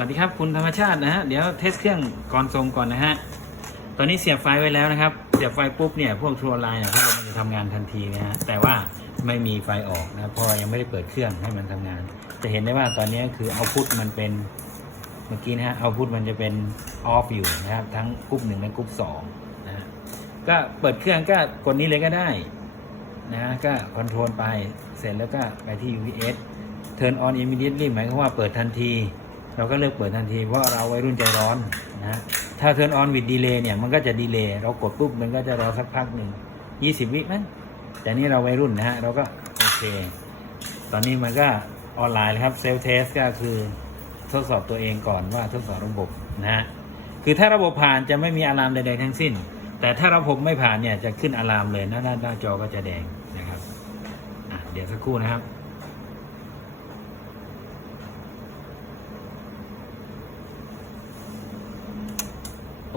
วัสดีครับคุณธรรมชาตินะฮะเดี๋ยวเทสเครื่องก่อนส่งก่อนนะฮะตอนนี้เสียบไฟไว้แล้วนะครับ เสียบไฟปุ๊บเนี่ยพวกทัวร์ไลน์เนี่ยเขามันจะทำงานทันทีนะฮะแต่ว่าไม่มีไฟออกนะเพราะยังไม่ได้เปิดเครื่องให้มันทำงาน จะเห็นได้ว่าตอนนี้คือเอาพุทมันเป็นเมื่อกี้นะฮะเอาพุทมันจะเป็นออฟอยู่นะครับทั้งกรุ๊ปหนึ่งและกรุ๊ปสองนะฮะก็เปิดเครื่องก็กดนี้เลยก็ได้นะก็คอนโทรลไปเสร็จแล้วก็ไปที่ UPS turn on immediately หมายความว่าเปิดทันที เราก็เลือกเปิดทันทีเพราะเราวัยรุ่นใจร้อนนะถ้า turn on with delay เนี่ยมันก็จะดีเลย์เรากดปุ๊บมันก็จะรอสักพักหนึ่ง20วิมั้งแต่นี่เราวัยรุ่นนะฮะเราก็โอเค ตอนนี้มันก็ออนไลน์เลยครับเซลเทสก็คือทดสอบตัวเองก่อนว่าทดสอบระบบนะฮะคือถ้าระบบผ่านจะไม่มีอะลามใดๆทั้งสิ้น แต่ถ้าระบบไม่ผ่านเนี่ยจะขึ้นอะลามเลยหน้าหน้าจอก็จะแดงนะครับเดี๋ยวสักครู่นะครับ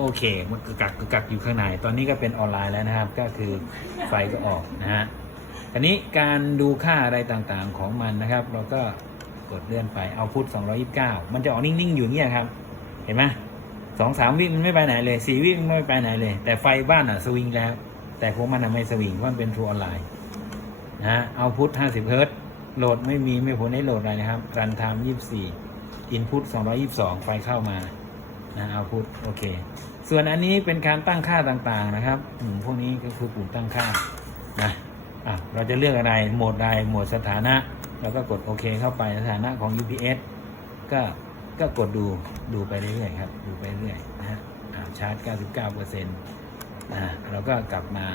โอเค มันกึกกักกึกกักอยู่ข้างใน ตอนนี้ก็เป็นออนไลน์แล้วนะครับ ก็คือไฟก็ออกนะฮะอันนี้การดูค่าอะไรต่างๆของมันนะครับ เราก็กดเลื่อนไปเอาพุท229 มันจะออกนิ่งๆ อยู่เนี่ยครับ เห็นไหมสองสามวิมันไม่ไปไหนเลยสี่วิมันไม่ไปไหนเลย แต่ไฟบ้านอะสวิงแล้ว แต่พวกมันอะไม่สวิงเพราะมันเป็นทรูออนไลน์นะเอาพุท50เฮิร์ตโหลดไม่มีไม่ผลให้โหลดอะไรนะครับรันไทม์24อินพุต222 ไฟเข้ามา นะเอาพุทโอเค ส่วนอันนี้เป็นการตั้งค่าต่างๆนะครับพวกนี้ก็คือปุ่มตั้งค่านะอะเราจะเลือกอะไรโหมดใดโหมดสถานะ แล้วก็กดโอเคเข้าไปสถานะของ UPS ก็ก็กดดูดูไปเรื่อยๆครับ ดูไปเรื่อยนะฮะชาร์จ 99เปอร์เซ็นต์นะเราก็กลับมา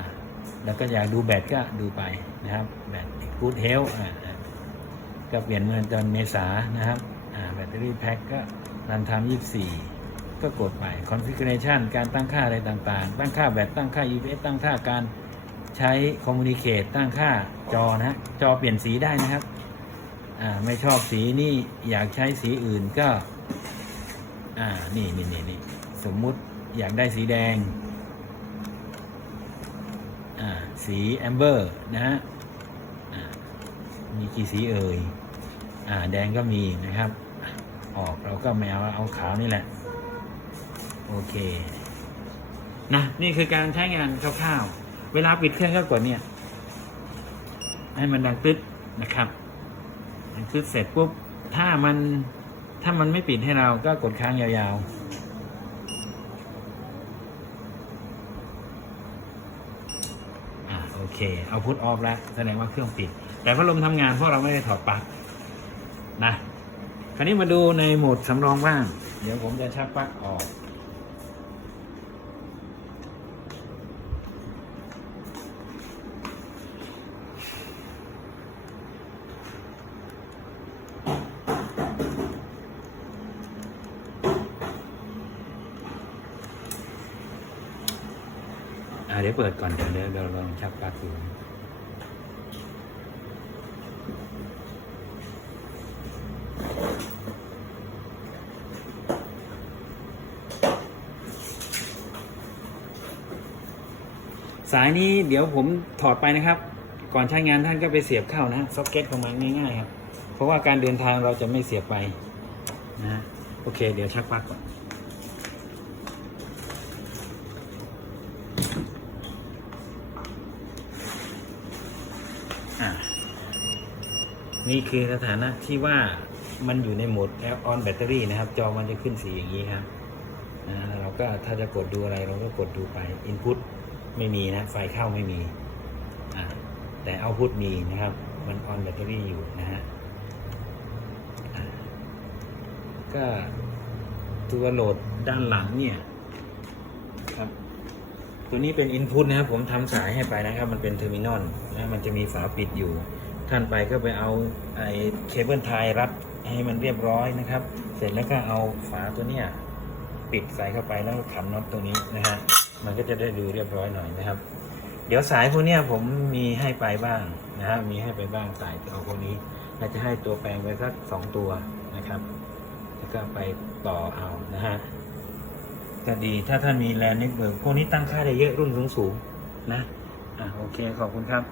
แล้วก็อยากดูแบตก็ดูไปนะครับแบต Good Health อ่าก็เปลี่ยนเงินตอนเมษานะครับแบตเตอรี่แพ็คก็รันไทม์24 ก็กดไป configuration การตั้งค่าอะไรต่างๆ ตั้งค่าแบตตั้งค่า UPS ตั้งค่าการใช้ communicate ตั้งค่าจอนะฮะจอเปลี่ยนสีได้นะครับอ่าไม่ชอบสีนี่อยากใช้สีอื่นก็อ่านี่นี่นี่นี่สมมุติอยากได้สีแดงอ่าสีแอมเบอร์นะฮะมีกี่สีเอ่ยอ่าแดงก็มีนะครับ ออกเราก็ไม่เอาเอาขาวนี่แหละ โอเคนะนี่คือการใช้งานคร่าวๆ เวลาปิดเครื่องก็กดเนี่ย ให้มันดังตึ๊ดนะครับดังตึ๊ดเสร็จปุ๊บถ้ามันถ้ามันไม่ปิดให้เราก็กดค้างยาวๆอ่าโอเค เอาพุทออฟแล้วแสดงว่าเครื่องปิด แต่พัดลมทำงานเพราะเราไม่ได้ถอดปลั๊กนะ คราวนี้มาดูในโหมดสำรองบ้าง เดี๋ยวผมจะชักปลั๊กออก เดี๋ยวเปิดก่อนเดี๋ยวเดี๋ยวเราลองชักปลั๊กดูสายนี้เดี๋ยวผมถอดไปนะครับ ก่อนใช้งานท่านก็ไปเสียบเข้านะซ็อกเก็ตของมันง่ายๆครับ เพราะว่าการเดินทางเราจะไม่เสียบไปนะฮะโอเค เดี๋ยวชักปลั๊กก่อน อ่านี่คือสถานะที่ว่ามันอยู่ในโหมด on battery นะครับ จอมันจะขึ้นสีอย่างนี้ครับนะเราก็ถ้าจะกดดูอะไรเราก็กดดูไป input ไม่มีนะ ไฟเข้าไม่มีอ่าแต่ output มีนะครับ มัน on battery อยู่นะฮะก็ตัวโหลดด้านหลังเนี่ย ตัวนี้เป็น Input นะครับผมทำสายให้ไปนะครับ มันเป็นเทอร์มินอลนะมันจะมีฝาปิดอยู่ ท่านไปก็ไปเอาไอ้เคเบิลไทยรัดให้มันเรียบร้อยนะครับ เสร็จแล้วก็เอาฝาตัวเนี้ยปิดใส่เข้าไปแล้วขันน็อตตรงนี้นะฮะมันก็จะได้ดูเรียบร้อยหน่อยนะครับ เดี๋ยวสายพวกเนี้ยผมมีให้ไปบ้างนะฮะมีให้ไปบ้างสายเอาพวกนี้เราจะให้ตัวแปลงไปสักสองตัวนะครับ แล้วก็ไปต่อเอานะฮะ ก็ดี ถ้าท่านมีแลนด์เน็ตเบิร์กพวกนี้ตั้งค่าได้เยอะรุ่นสูงๆนะ อะโอเคขอบคุณครับ